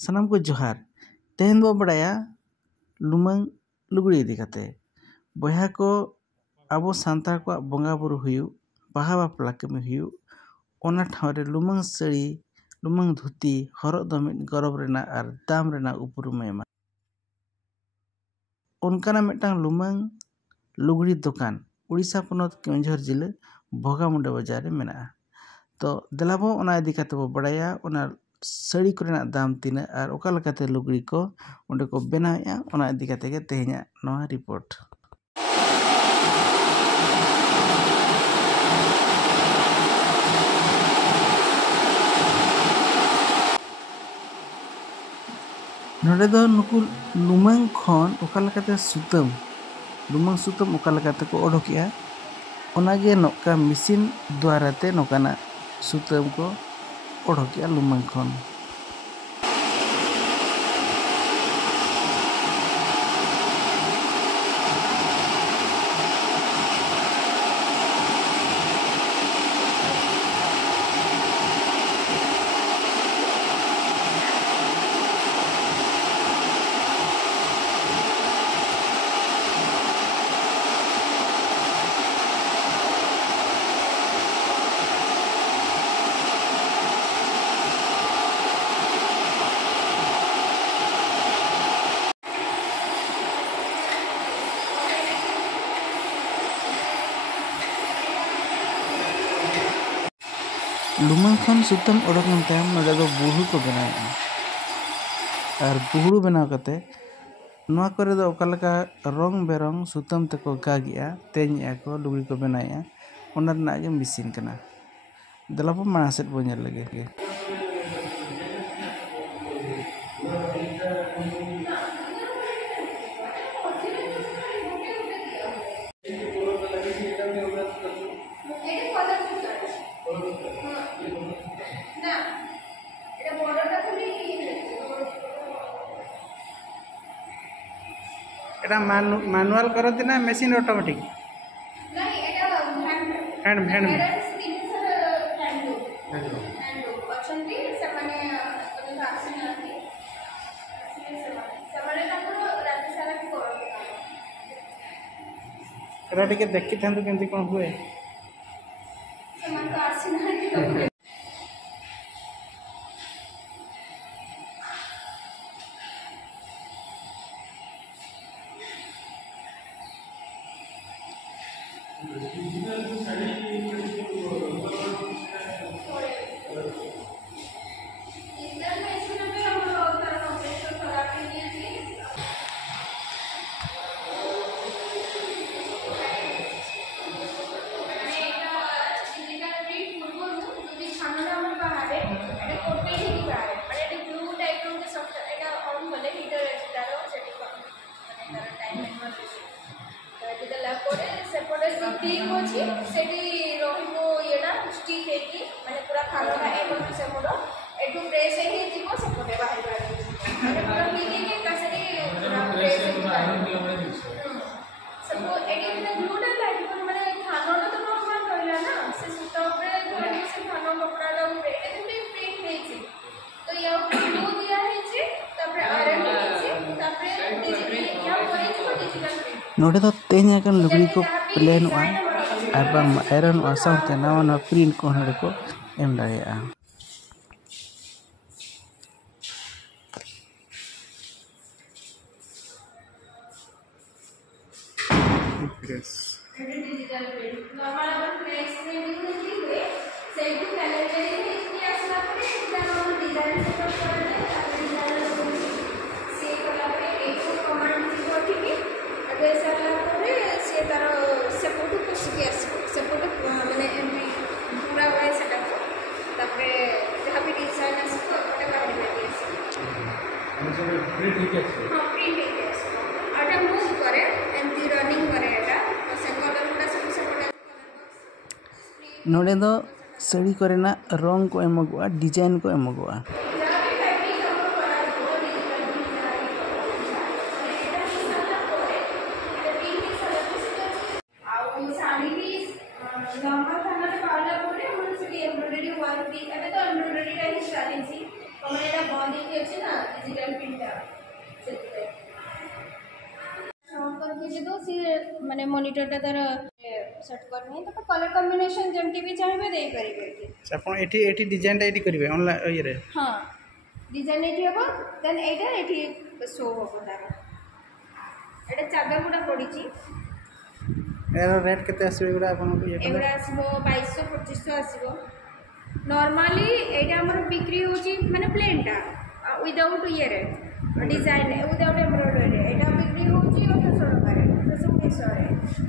सानाम को जोहार तेहन बो बड़ाया लुमंग लुगड़ी इदी काते बया को आबो सांतार को बंगा बुरु हुयु बाहा बापला कमी हुयु ओना ठावरे लुमंग साड़ी लुमंग धुती हरक दो मिद गरब रेना आर दाम रेना उपरुम एमा उनकाना मिदटांग लुमंग लुगड़ी दुकान उड़ीसा पनत केवंझर जिले भोगामुंडा बाजार रे मेना तो देलाबो ओना इदी काते बो बड़ाया ओना साड़ी कोरेना दाम तीना आर ओका लकाते लुगड़ी को ओंडे को बनाया ओना इदी काते के तेहना नोआ रिपोर्ट नोडे दो नुकु लुमंग खन ओका लकाते सुतम लुमंग सुतम ओका लकाते को ओडोकिया ओनागे नोका मशीन द्वारा ते नोकाना सुतम को ओडोकिया लुमंग खन लुमंग खन सुतम ओडोकन तायम नोडे दो बुहु को बनाया और बुहु बनाव कते नोआ करे दो ओकालका रंग बेरंग सुतम तको गागिया तेनिया को लुगड़ी को बनाया ओना रना गे मिसिन कना दलापो मासेट बो नेल लगे एटा मैनुअल करती ना मशीन ऑटोमेटिक नहीं एटा हैंड हैंड स्क्रीन अछंती से माने आसन आती से माने रात सारा की करते एटा टिके देखि थांतु केंति कोन हुए से माने तो आसन आती ठीक होची सेठी रहिबो येडा स्टिक हेकी माने पूरा खाना एबो सेपडो एटु प्रेस हे जीवो सेपडे बाहर बाहर माने पूरा ठीक हे कासरी पूरा प्रेस हे सब एटी ने ग्लूडा लागिबो माने खाना तो नॉर्मल रहला ना से सुता ऊपर से खाना कपड़ा ला ऊपर एते प्रिंट हेची तो या ग्लू दिया हेची तबरे आयरन हेची तबरे डिजिटल या करे तो डिजिटल नोडे तो तेन्या कन लुगड़ी को प्लेन वा आबाम आयरन वा साउते ना प्रिंट को नोडे को एम दाड़ेया डिजिटल प्रिंट नॉर्मल अपन फ्लेक्स में भी होती है सेट टू कैलेंडर में इसकी असला पर हम डिजाइन सेटअप करते हैं डिजाइन से कला पे एक कमांड को ठीक है अगर सारा पर से तार सेपटू को सीखियास सेपटू माने एमपी पूरा वाई सेटअप तापरे जहां भी डिजाइन है सब पता कर लेते हैं मतलब प्रिंट लिखे हां प्रिंट लिखे आटा मूव करे एमपी रनिंग करे एटा से कलर पूरा सब सेपटू नोडे दो साड़ी कोरेना रंग को एमगुआ डिजाइन को एमगुआ नॉर्मल खाना रे पावला परे हम से एम्ब्रॉयडरी वर्क भी एबे तो एम्ब्रॉयडरी का ही स्टार्टिंग सी तो एटा बंदी के अच्छी ना डिजिटल प्रिंटर करके दो सी माने मॉनिटरटा तार सेट करनी तो कलर कॉम्बिनेशन जेमती भी चाहिए दे परिबे कि आपण एठी डिजाइन एठी करिवे ऑनलाइन ये रे हां डिजाइन एठी हो देन एटा एठी शो हो तार एटा चादर गुडा पड़ी छी एरो रेट केते आसीबे गुडा आपण ये एवडा आसीबो 2200 2500 आसीबो नॉर्मली एटा हमर बिक्री होची माने प्लेनटा विदाउट ये रे डिजाइन विदाउट एम्ब्रॉयडरी एटा बिक्री होची 800 टका रे 1900 रे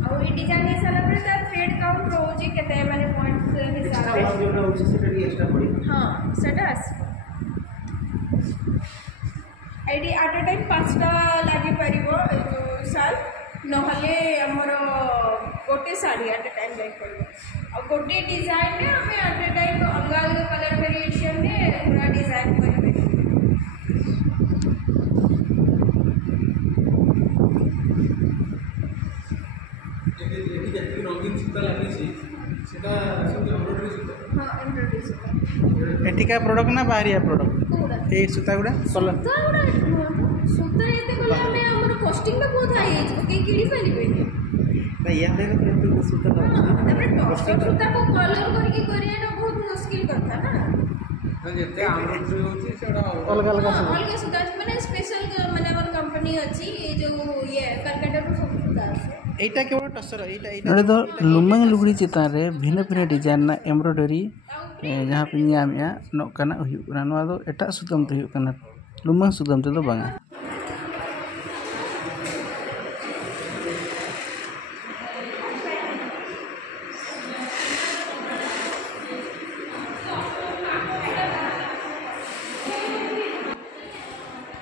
और ये डिजाइन हिसाब रे ता थ्रेड काउंट रोजी केते माने पॉइंट्स हिसाब रे जोटा होची सेटा डी एक्स्ट्रा पड़ी हां सेटा आसीबो एडी एट अ टाइम 5टा लागि परिबो साल नहले हमर गोटे sari at a time like परिबो और गोटे डिजाइन में हमें एट अ टाइम अलग अलग कलर वेरिएशन में पूरा डिजाइन परिबे रंगीन सूता लगी सेटा सब एम्ब्रॉयडरी सूता हां एम्ब्रॉयडरी सूता एटिका प्रोडक्ट ना बाहरिया प्रोडक्ट पूरा ए सूता गुडा कलर सूता एते गले हमें हमर कॉस्टिंग में बहुत हाई है के किडी परिबे ना या दे तो सूता तबरे टॉप सूता को कलर करके करियाटा बहुत मुश्किल कथा ना जेते एम्ब्रॉयडरी होची सेटा अलग अलग अलग सूता माने स्पेशल माने हमर कंपनी अछि ए जो ये कलकत्ता रो सब सूता আছে एटा केवल टसर एटा तो लुमंग लुगड़ी चितान रे भिन्न भिन्न डिजाइन ना एम्ब्रॉयडरी जहां पे नियामया नोकना हुयुकना नवा दो एटा सुतम ते हुयुकना लुमंग सुतम ते दो बांगा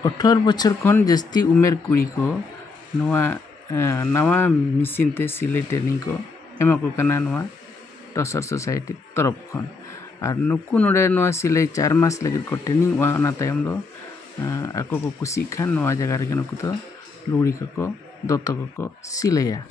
अठारह बछर खन जस्ती उमेर कुड़ी को नवा नवा मशीन ते सिलाई ट्रेनिंग को एमा को कना नवा टसर सोसाइटी तरफ खन और नुकु नोडे नवा सिलाई 4 मास लगे को ट्रेनिंग वा ना तायम दो आको को कुसी खान नवा जगह रे नुकु तो लुड़ी को दत्त को सिलाया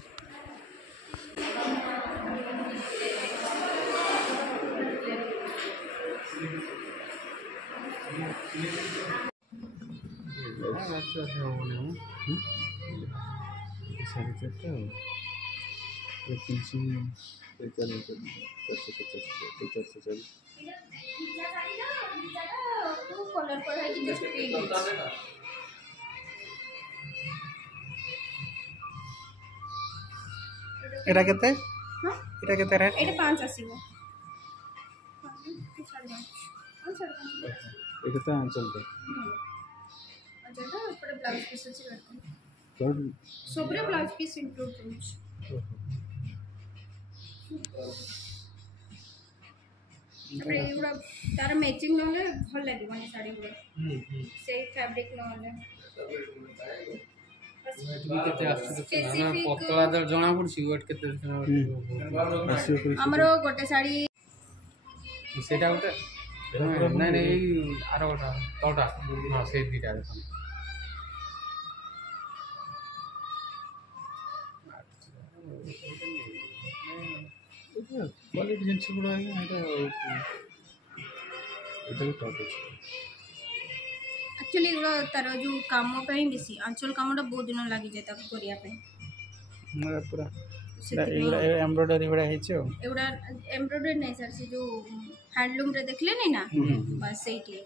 कलर पढ़ाई की जस्ट एटा केते हां एटा केते रेट एटा 5 आसीबो एटा ता आंचल पे अच्छा पड़े ब्लाउज पीस अछि करते सोब्रे ब्लाउज पीस इंक्लूड करूछ तबरे एउडा तार मैचिंग नले भल लागि बने साड़ी गुडा से फैब्रिक नले केते आसी ना पतला दर जणा पड़सी वेट केते हमरो गोटे साड़ी सेटा उते नहीं नहीं आरो तोटा हां से दीटा देखो क्वालिटी जिनस गुडा एटा भी टॉप है एक्चुअली तार जो काम पे बेसी आंचल कामटा बहुत दिन लगी जाए ताको करिया पे पूरा एम्ब्रॉयडरी बड़ा है छो एवडा एम्ब्रॉयडरी नहीं सर से जो हैंडलूम रे देखले नहीं ना बस सेठी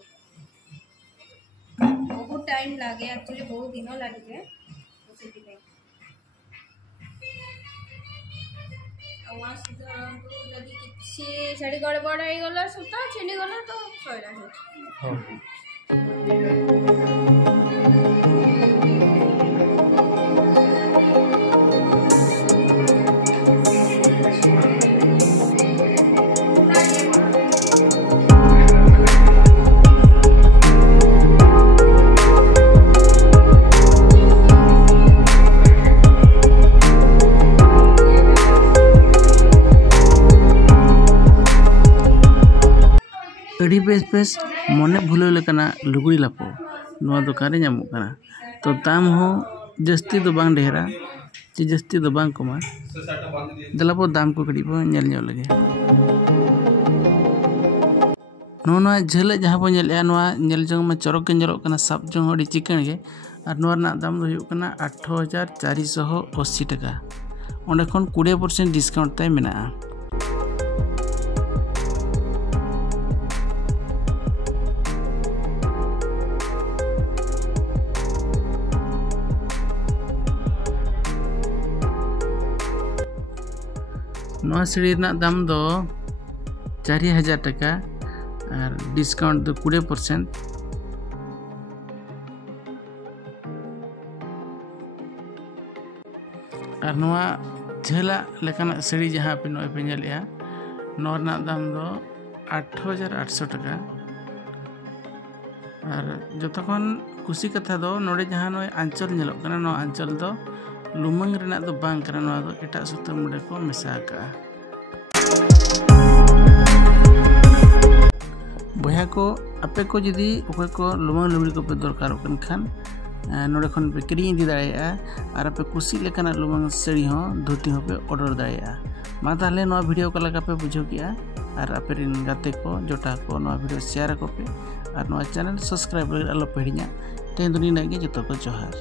बहुत टाइम लागे एक्चुअली बहुत दिन लगी जाए तो सेठी पे आवाज सुधा लगी किसी साड़ी गड़बड़ आई गला सुता छिनी गला तो सइला हो अड़ी बेस बेस मने भूल लेकना लुगड़ी लापो नवा दुकान रे नामो कना तो दाम हो जस्ती दो बांग ढेरा ची जस्ती दो बांग कमा दलापो दाम को कड़ी पो नेल नेल लगे नोना झेल जहाँ बो नेले नेल जोंग में चरक के नेलोग कना साब जोंग अड़ी चिकन गे और नोआ रना दाम दो हुयुग कना 8,480 टाका ओंडे खन 20% डिस्काउंट ताय मेनाआ। नोआ साड़ी रना दाम दो 4,000 टाका और डिस्काउंट दो 20%। और नोआ झेला लेकाना साड़ी जहाँ पे नोए पे नेलेआ नोआ रना दाम दो 8,800 टाका और जतखन खुशी कथा दो नोडे जहाँ नोए आंचल नेलोग कना नोआ आंचल दो लुमंग रना दो बांग कना नोआ दो एटा सुतम मुडे को मेसा का। बया को आपे को जदि अखय को लुमंग लुगड़ी को पे दरकार खान नोडे खन पे किरी इदी दाड़ेया और आपे कुसी लेकाना लुमंग साड़ी हो धोती हो पे ऑर्डर दाड़ेया। मा ताहले नोआ वीडियो का लगा पे बुझो किया और आपे रिन गाते को जोटा को नोआ वीडियो शेयर को पे और नोआ चैनल सब्सक्राइब लगे आलो पे हिड़िया तेन दुनी नागे जतो को जोहार।